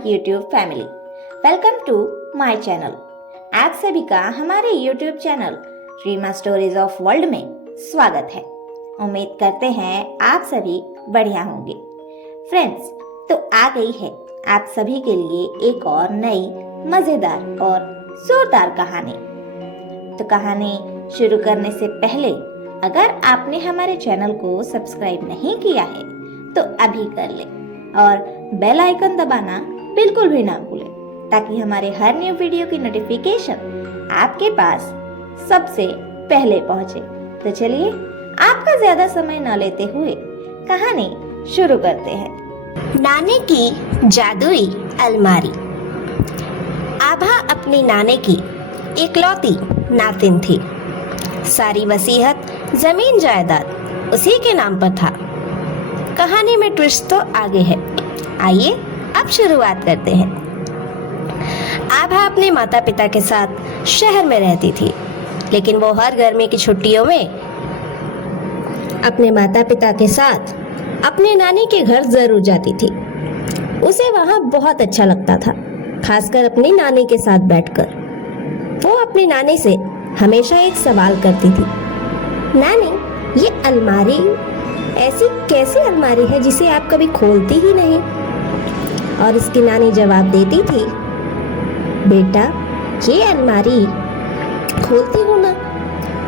YouTube family. Welcome to my channel. आप सभी का हमारे YouTube channel Reema stories of world में स्वागत है। उम्मीद करते हैं आप सभी बढ़िया होंगे। फ्रेंड्स, तो आ गई है आप सभी के लिए एक और नई मजेदार और जोरदार कहानी। तो कहानी शुरू करने से पहले अगर आपने हमारे चैनल को सब्सक्राइब नहीं किया है तो अभी कर ले और बेल आइकन दबाना बिल्कुल भी ना भूलें ताकि हमारे हर न्यू वीडियो की नोटिफिकेशन आपके पास सबसे पहले पहुंचे। तो चलिए आपका ज्यादा समय न लेते हुए कहानी शुरू करते हैं। नानी की जादुई अलमारी। आभा अपनी नानी की इकलौती नातिन थी। सारी वसीयत जमीन जायदाद उसी के नाम पर था। कहानी में ट्विस्ट तो आगे है, आइए अब शुरुआत करते हैं। आभा अपने माता पिता के साथ शहर में रहती थी, लेकिन वो हर गर्मी की छुट्टियों में अपने माता पिता के साथ अपने नानी के घर जरूर जाती थी। उसे वहाँ बहुत अच्छा लगता था, खासकर अपनी नानी के साथ बैठकर। वो अपनी नानी से हमेशा एक सवाल करती थी, नानी, ये अलमारी ऐसी कैसी अलमारी है जिसे आप कभी खोलती ही नहीं? और इसकी नानी जवाब देती थी, बेटा, ये अलमारी खोलती हूँ ना,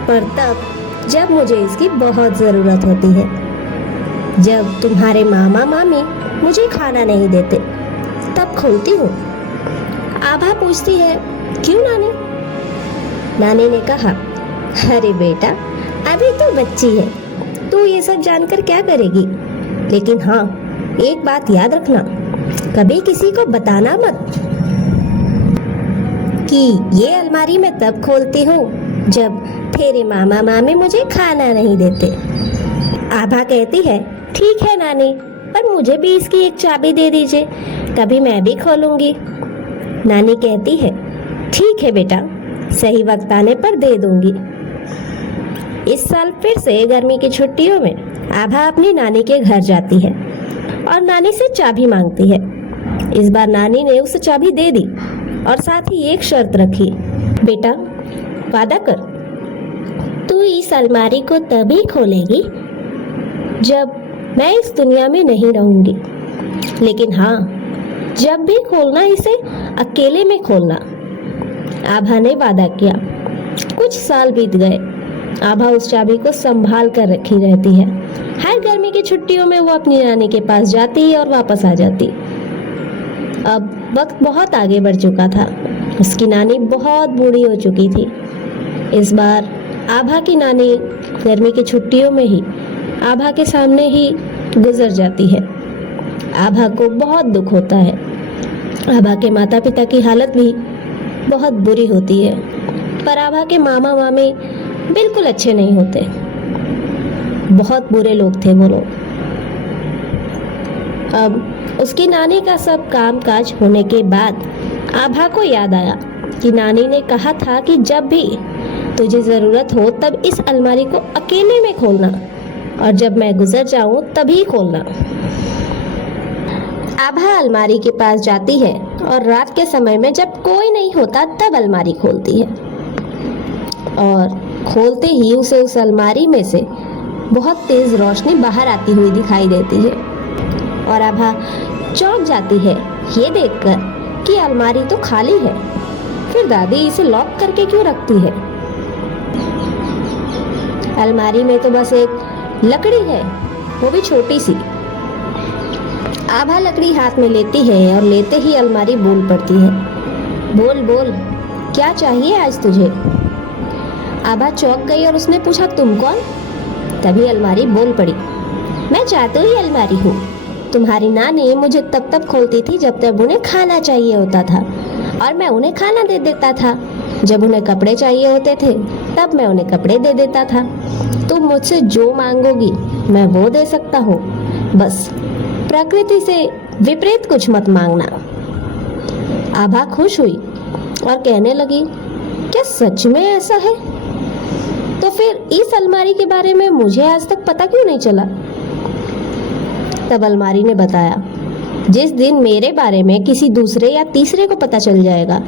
पर तब जब मुझे इसकी बहुत ज़रूरत होती है, जब तुम्हारे मामा मामी मुझे खाना नहीं देते, तब खोलती हूँ। आभा पूछती है, क्यों नानी? नानी ने कहा, अरे बेटा, अभी तो बच्ची है, तू ये सब जानकर क्या करेगी? लेकिन हाँ, एक बात याद रखना, कभी किसी को बताना मत कि ये अलमारी मैं तब खोलती हूँ जब तेरे मामा मामी मुझे खाना नहीं देते। आभा कहती है, ठीक है नानी, पर मुझे भी इसकी एक चाबी दे दीजिए, कभी मैं भी खोलूंगी। नानी कहती है, ठीक है बेटा, सही वक्त आने पर दे दूंगी। इस साल फिर से गर्मी की छुट्टियों में आभा अपनी नानी के घर जाती है और नानी से चाबी मांगती है। इस बार नानी ने उसे चाबी दे दी और साथ ही एक शर्त रखी, बेटा, वादा कर, तू इस अलमारी को तभी खोलेगी जब मैं इस दुनिया में नहीं रहूंगी। लेकिन हाँ, जब भी खोलना इसे अकेले में खोलना। आभा ने वादा किया। कुछ साल बीत गए। आभा उस चाबी को संभाल कर रखी रहती है। हर गर्मी की छुट्टियों में वो अपनी नानी के पास जाती और वापस आ जाती। अब वक्त बहुत आगे बढ़ चुका था। उसकी नानी बहुत बूढ़ी हो चुकी थी। इस बार आभा की नानी गर्मी की छुट्टियों में ही आभा के सामने ही गुजर जाती है। आभा को बहुत दुख होता है। आभा के माता पिता की हालत भी बहुत बुरी होती है, पर आभा के मामा मामी बिल्कुल अच्छे नहीं होते। बहुत बुरे लोग थे वो लोग। अब उसकी नानी का सब काम काज होने के बाद आभा को याद आया कि नानी ने कहा था कि जब भी तुझे ज़रूरत हो तब इस अलमारी को अकेले में खोलना और जब मैं गुजर जाऊं तभी खोलना। आभा अलमारी के पास जाती है और रात के समय में जब कोई नहीं होता तब अलमारी खोलती है और खोलते ही उसे उस अलमारी में से बहुत तेज रोशनी बाहर आती हुई दिखाई देती है और आभा चौंक जाती है ये देखकर कि अलमारी तो खाली है। फिर दादी इसे लॉक करके क्यों रखती है? अलमारी में तो बस एक लकड़ी है, वो भी छोटी सी। आभा लकड़ी हाथ में लेती है और लेते ही अलमारी बोल पड़ती है, बोल बोल, क्या चाहिए आज तुझे? आभा चौंक गई और उसने पूछा, तुम कौन? तभी अलमारी बोल पड़ी, मैं जादुई अलमारी हूँ। तुम्हारी नानी मुझे तब तक खोलती थी जब तक उन्हें खाना चाहिए होता था और मैं उन्हें खाना दे देता था। जब उन्हें कपड़े चाहिए होते थे तब मैं उन्हें कपड़े दे देता था। तुम मुझसे जो मांगोगी मैं वो दे सकता हूँ, बस प्रकृति से विपरीत कुछ मत मांगना। आभा खुश हुई और कहने लगी, क्या सच में ऐसा है? तो फिर इस अलमारी के बारे में मुझे आज तक पता क्यों नहीं चला? तब अलमारी ने बताया, जिस दिन मेरे बारे में किसी दूसरे या तीसरे को पता चल जाएगा,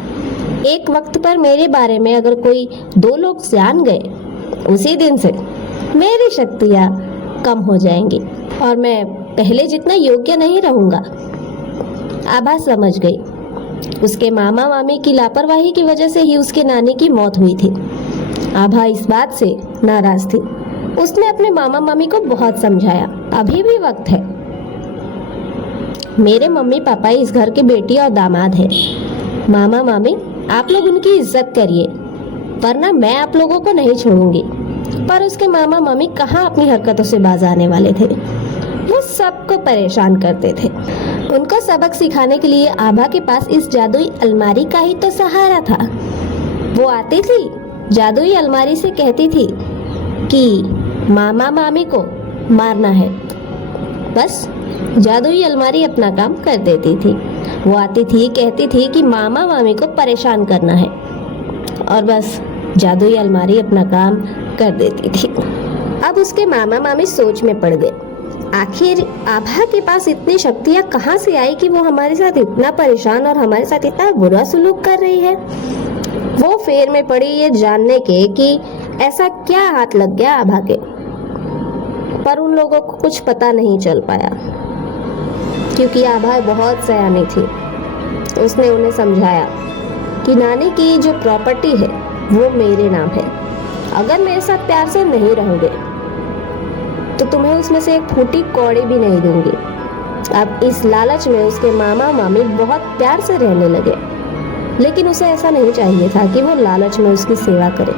एक वक्त पर मेरे बारे में अगर कोई 2 लोग जान गए, उसी दिन से मेरी शक्तियाँ कम हो जाएंगी और मैं पहले जितना योग्य नहीं रहूंगा। आभा समझ गई। उसके मामा मामी की लापरवाही की वजह से ही उसके नानी की मौत हुई थी। आभा इस बात से नाराज थी। उसने अपने मामा मामी को बहुत समझाया, अभी भी वक्त है। मेरे मम्मी पापा इस घर के बेटी और दामाद हैं। मामा मामी, आप लोग उनकी इज्जत करिए, वरना मैं आप लोगों को नहीं छोड़ूंगी। पर उसके मामा मामी कहाँ अपनी हरकतों से बाज आने वाले थे। वो सबको परेशान करते थे। उनको सबक सिखाने के लिए आभा के पास इस जादुई अलमारी का ही तो सहारा था। वो आती थी, जादुई अलमारी से कहती थी कि मामा मामी को मारना है। बस जादुई अलमारी अपना काम कर देती थी। वो आती थी, कहती थी कि मामा मामी को परेशान करना है, और बस जादुई अलमारी अपना काम कर देती थी। अब उसके मामा मामी सोच में पड़ गए। आखिर आभा के पास इतनी शक्तियाँ कहाँ से आई कि वो हमारे साथ इतना परेशान और हमारे साथ इतना बुरा सलूक कर रही है। वो फेर में पड़ी ये जानने के कि ऐसा क्या हाथ लग गया आभा के, पर उन लोगों को कुछ पता नहीं चल पाया, क्योंकि आभा बहुत सयानी थी। उसने उन्हें समझाया कि नानी की जो प्रॉपर्टी है वो मेरे नाम है। अगर मेरे साथ प्यार से नहीं रहोगे तो तुम्हें उसमें से एक फूटी कौड़ी भी नहीं दूंगी। अब इस लालच में उसके मामा मामी बहुत प्यार से रहने लगे, लेकिन उसे ऐसा नहीं चाहिए था कि वो लालच में उसकी सेवा करे।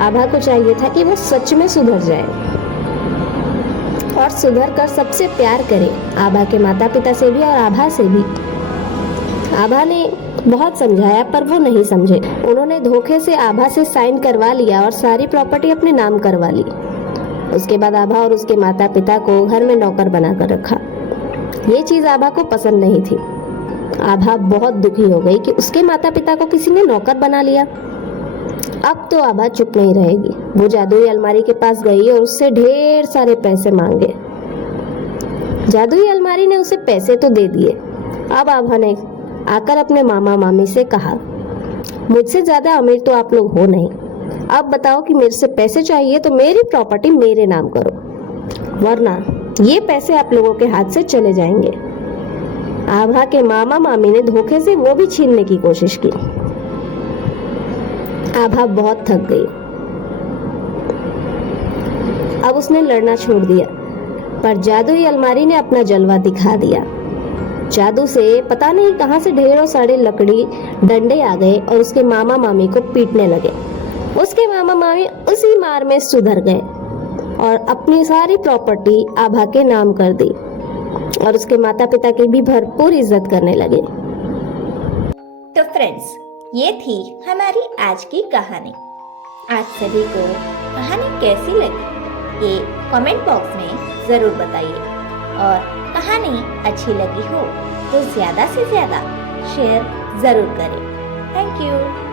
आभा को चाहिए था कि वो सच में सुधर जाए और सुधर कर सबसे प्यार करे, आभा के माता पिता से भी और आभा से भी। आभा ने बहुत समझाया पर वो नहीं समझे। उन्होंने धोखे से आभा से साइन करवा लिया और सारी प्रॉपर्टी अपने नाम करवा ली। उसके बाद आभा और उसके माता पिता को घर में नौकर बनाकर रखा। ये चीज आभा को पसंद नहीं थी। आभा बहुत दुखी हो गई कि उसके माता पिता को किसी ने नौकर बना लिया। अब तो आभा चुप नहीं रहेगी। वो जादुई अलमारी के पास गई और उससे ढेर सारे पैसे मांगे। जादुई अलमारी ने उसे पैसे तो दे दिए। अब आभा ने आकर अपने मामा मामी से कहा, मुझसे ज्यादा अमीर तो आप लोग हो नहीं। अब बताओ कि मेरे से पैसे चाहिए तो मेरी प्रॉपर्टी मेरे नाम करो, वरना ये पैसे आप लोगों के हाथ से चले जाएंगे। आभा के मामा मामी ने धोखे से वो भी छीनने की कोशिश की। आभा बहुत थक गई। अब उसने लड़ना छोड़ दिया, पर जादुई अलमारी ने अपना जलवा दिखा दिया। जादू से पता नहीं कहां से ढेरों सारे लकड़ी डंडे आ गए और उसके मामा मामी को पीटने लगे। उसके मामा मामी उसी मार में सुधर गए और अपनी सारी प्रॉपर्टी आभा के नाम कर दी और उसके माता पिता की भी भरपूर इज्जत करने लगे। तो फ्रेंड्स, ये थी हमारी आज की कहानी। आज सभी को कहानी कैसी लगी ये कमेंट बॉक्स में ज़रूर बताइए, और कहानी अच्छी लगी हो तो ज़्यादा से ज़्यादा शेयर ज़रूर करें। Thank you.